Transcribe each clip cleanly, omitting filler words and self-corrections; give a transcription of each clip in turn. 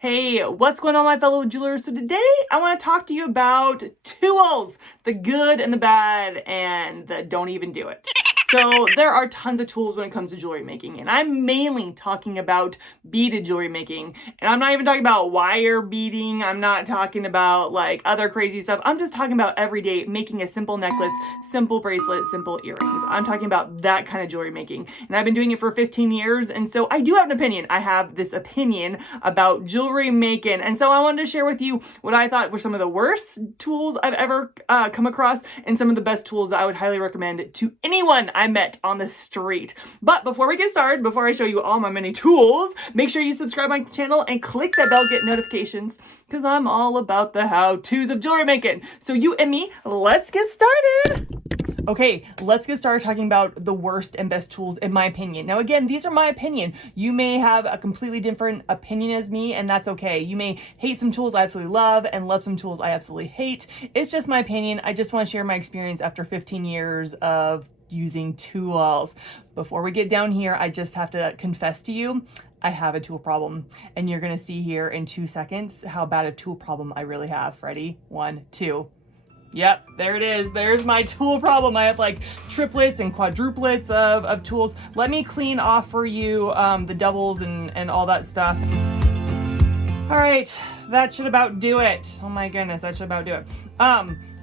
Hey, what's going on, my fellow jewelers? So today I want to talk to you about tools, the good and the bad and the don't even do it. So there are tons of tools when it comes to jewelry making, and I'm mainly talking about beaded jewelry making. And I'm not even talking about wire beading. I'm not talking about like other crazy stuff. I'm just talking about everyday making a simple necklace, simple bracelet, simple earrings. I'm talking about that kind of jewelry making. And I've been doing it for 15 years. And so I do have an opinion. I have this opinion about jewelry making. And so I wanted to share with you what I thought were some of the worst tools I've ever come across and some of the best tools that I would highly recommend to anyone I met on the street. But before we get started, before I show you all my many tools, make sure you subscribe my channel and click that bell, get notifications, because I'm all about the how-tos of jewelry making. So you and me, let's get started. Okay, let's get started talking about the worst and best tools in my opinion. Now again, these are my opinion. You may have a completely different opinion as me, and that's okay. You may hate some tools I absolutely love and love some tools I absolutely hate. It's just my opinion. I just want to share my experience after 15 years of using tools. Before we get down here, I just have to confess to you, I have a tool problem, and you're gonna see here in 2 seconds how bad a tool problem I really have. Ready? 1, 2. Yep, there it is. There's my tool problem. I have like triplets and quadruplets of tools. Let me clean off for you the doubles and all that stuff. All right, that should about do it. Oh my goodness, that should about do it.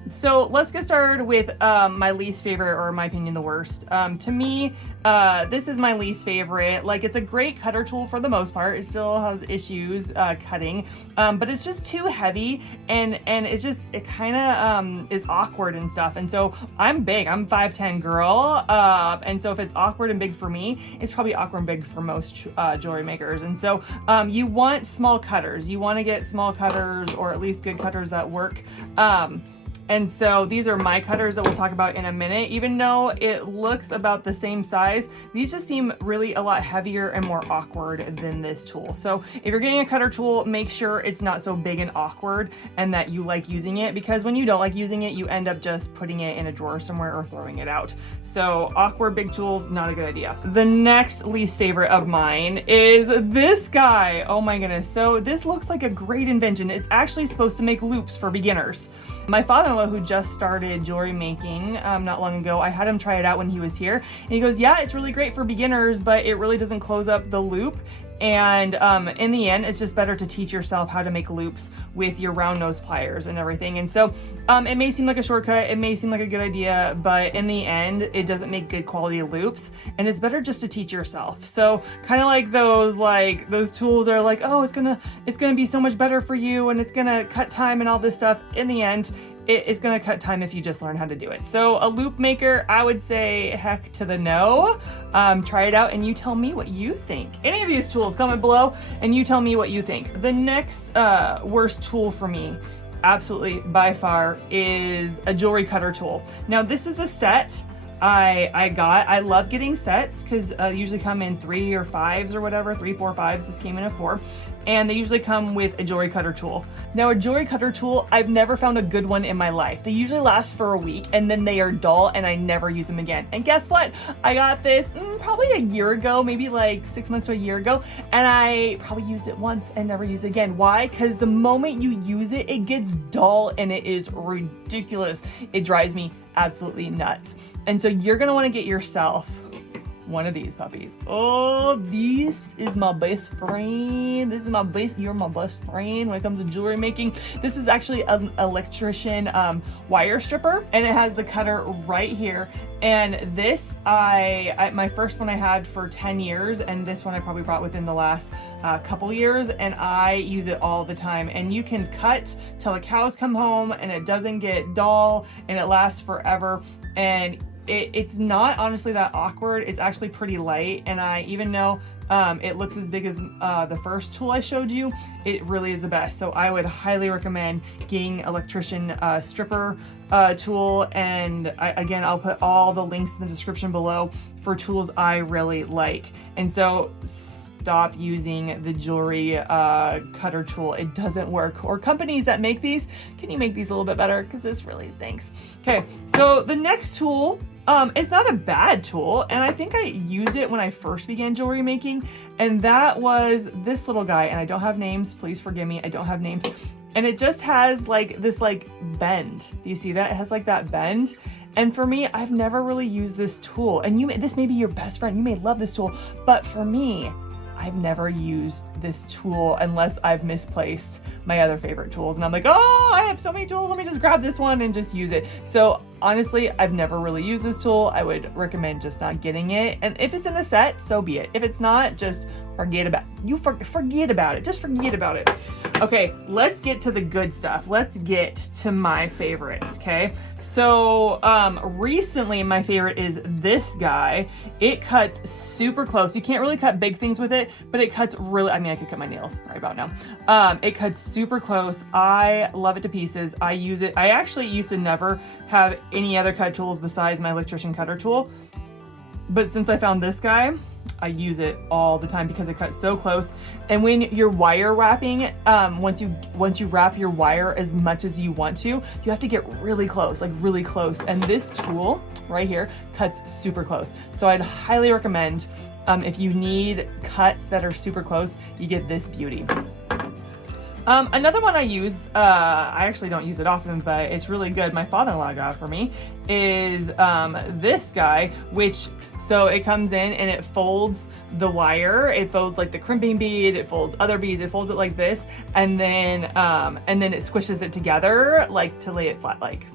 So let's get started with my least favorite, or in my opinion, the worst. To me, this is my least favorite. Like, it's a great cutter tool for the most part. It still has issues cutting, but it's just too heavy, and it kind of is awkward and stuff. And so I'm big. I'm 5'10" girl, and so if it's awkward and big for me, it's probably awkward and big for most jewelry makers. And so you want small cutters. You want to get small cutters, or at least good cutters that work. And so these are my cutters that we'll talk about in a minute. Even though it looks about the same size, these just seem really a lot heavier and more awkward than this tool. So if you're getting a cutter tool, make sure it's not so big and awkward and that you like using it, because when you don't like using it, you end up just putting it in a drawer somewhere or throwing it out. So awkward big tools, not a good idea. The next least favorite of mine is this guy. Oh my goodness. So this looks like a great invention. It's actually supposed to make loops for beginners. My father-in-law, who just started jewelry making not long ago, I had him try it out when he was here, and he goes, yeah, it's really great for beginners, but it really doesn't close up the loop. And in the end, it's just better to teach yourself how to make loops with your round nose pliers and everything. And so it may seem like a shortcut, it may seem like a good idea, but in the end, it doesn't make good quality loops, and it's better just to teach yourself. So kind of like those tools are like, oh, it's gonna be so much better for you, and it's gonna cut time and all this stuff. In the end, it's going to cut time if you just learn how to do it. So a loop maker, I would say heck to the no. Try it out and you tell me what you think. Any of these tools, comment below and you tell me what you think. The next worst tool for me, absolutely by far, is a jewelry cutter tool. Now this is a set I love getting sets because usually come in 3 or 5s or whatever, 3, 4, 5s. This came in a 4, and they usually come with a jewelry cutter tool. Now a jewelry cutter tool, I've never found a good one in my life. They usually last for a week and then they are dull and I never use them again. And guess what? I got this probably a year ago, maybe like 6 months to a year ago, and I probably used it once and never used it again. Why? Because the moment you use it, it gets dull and it is ridiculous. It drives me absolutely nuts. And so you're gonna want to get yourself one of these puppies. Oh, this is my best friend. You're my best friend when it comes to jewelry making. This is actually an electrician wire stripper, and it has the cutter right here. And this, my first one I had for 10 years, and this one I probably brought within the last couple years, and I use it all the time. And you can cut till the cows come home, and it doesn't get dull, and it lasts forever. And it's not honestly that awkward. It's actually pretty light, and I even know it looks as big as the first tool I showed you. It really is the best. So I would highly recommend getting electrician stripper tool, and again, I'll put all the links in the description below for tools I really like. And so stop using the jewelry cutter tool. It doesn't work. Or companies that make these, can you make these a little bit better? Because this really stinks. Okay, so the next tool It's not a bad tool, and I think I used it when I first began jewelry making, and that was this little guy, and I don't have names, please forgive me, I don't have names, and it just has like this like bend. Do you see that? It has like that bend, and for me, I've never really used this tool, and this may be your best friend, you may love this tool, but for me, I've never used this tool unless I've misplaced my other favorite tools. And I'm like, oh, I have so many tools. Let me just grab this one and just use it. So honestly, I've never really used this tool. I would recommend just not getting it. And if it's in a set, so be it. If it's not, just forget about it. Forget about it. Just forget about it. Okay, let's get to the good stuff. Let's get to my favorites, okay? So recently my favorite is this guy. It cuts super close. You can't really cut big things with it, but it cuts really, I mean, I could cut my nails right about now. It cuts super close. I love it to pieces. I use it. I actually used to never have any other cut tools besides my electrician cutter tool. But since I found this guy, I use it all the time because it cuts so close. And when you're wire wrapping, once you wrap your wire as much as you want to, you have to get really close, like really close. And this tool right here cuts super close. So I'd highly recommend, if you need cuts that are super close, you get this beauty. Another one I use, I actually don't use it often, but it's really good. My father-in-law got it for me, is this guy, which, so it comes in and it folds the wire. It folds like the crimping bead, it folds other beads, it folds it like this, and then it squishes it together, like to lay it flat, like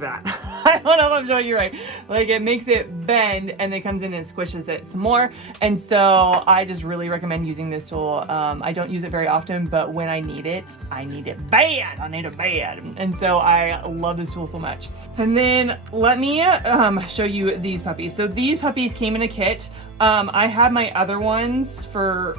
that. I don't know if I'm showing you right. Like it makes it bend and then comes in and squishes it some more. And so I just really recommend using this tool. I don't use it very often, but when I need it bad. I need it bad. And so I love this tool so much. And then let me show you these puppies. So these puppies came in a kit. I had my other ones for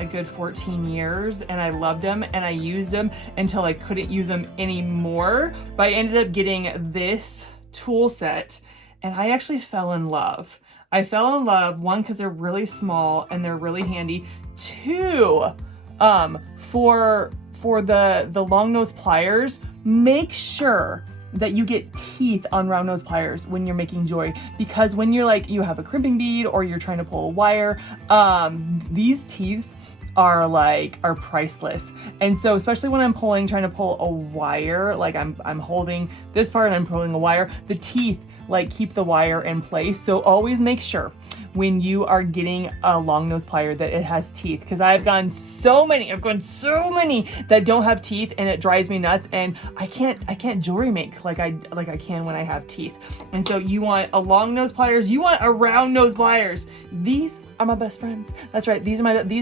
a good 14 years and I loved them and I used them until I couldn't use them anymore. But I ended up getting this tool set and I actually fell in love. I fell in love, one, because they're really small and they're really handy. Two, for the long nose pliers, make sure that you get teeth on round nose pliers when you're making jewelry, because when you're like, you have a crimping bead or you're trying to pull a wire, these teeth are priceless. And so especially when I'm trying to pull a wire, like I'm holding this part and I'm pulling a wire, the teeth like keep the wire in place. So always make sure when you are getting a long nose plier that it has teeth, because I've gone so many that don't have teeth and it drives me nuts, and I can't jewelry make like I can when I have teeth. And so you want a long nose pliers, you want a round nose pliers. These are my best friends. That's right, these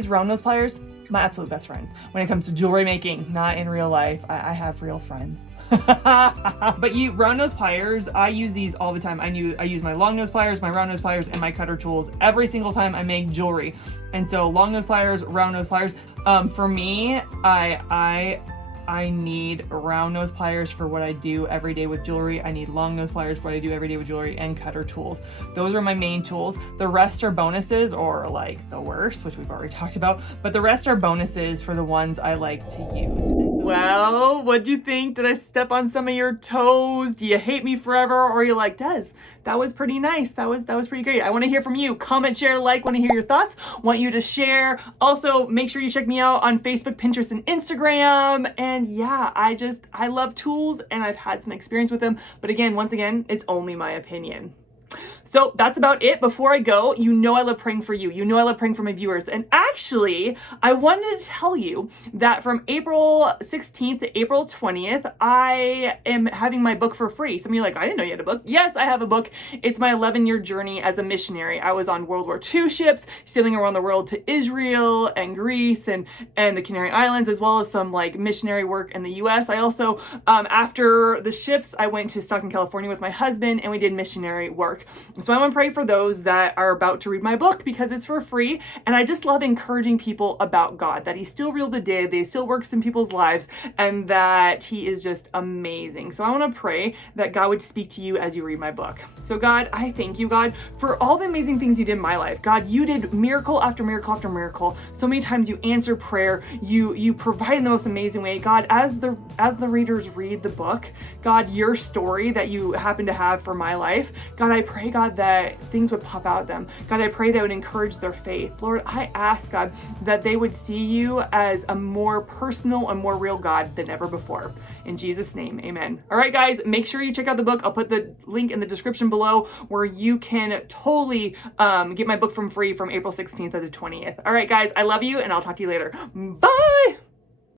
round nose pliers, my absolute best friend when it comes to jewelry making. Not in real life, I have real friends. But round nose pliers, I use these all the time. I use my long nose pliers, my round nose pliers, and my cutter tools every single time I make jewelry. And so long nose pliers, round nose pliers. For me, I need round nose pliers for what I do every day with jewelry. I need long nose pliers for what I do every day with jewelry, and cutter tools. Those are my main tools. The rest are bonuses, or like the worst, which we've already talked about, but the rest are bonuses for the ones I like to use. Well, what'd you think? Did I step on some of your toes? Do you hate me forever? Or are you like, Des, that was pretty nice. That was pretty great. I want to hear from you. Comment, share, like, want to hear your thoughts. Want you to share. Also, make sure you check me out on Facebook, Pinterest, and Instagram. And yeah, I love tools and I've had some experience with them. But again, once again, it's only my opinion. So that's about it. Before I go, you know I love praying for you. You know I love praying for my viewers. And actually, I wanted to tell you that from April 16th to April 20th, I am having my book for free. Some of you are like, I didn't know you had a book. Yes, I have a book. It's my 11-year journey as a missionary. I was on World War II ships, sailing around the world to Israel and Greece and the Canary Islands, as well as some like missionary work in the US. I also, after the ships, I went to Stockton, California with my husband and we did missionary work. So I want to pray for those that are about to read my book because it's for free. And I just love encouraging people about God, that he's still real today, that he still works in people's lives, and that he is just amazing. So I want to pray that God would speak to you as you read my book. So God, I thank you, God, for all the amazing things you did in my life. God, you did miracle after miracle after miracle. So many times you answer prayer, you provide in the most amazing way. God, as the readers read the book, God, your story that you happen to have for my life, God, I pray, God, that things would pop out of them. God, I pray that would encourage their faith. Lord, I ask, God, that they would see you as a more personal and more real God than ever before. In Jesus' name, amen. All right, guys, make sure you check out the book. I'll put the link in the description below where you can totally get my book from free from April 16th to the 20th. All right, guys, I love you, and I'll talk to you later. Bye!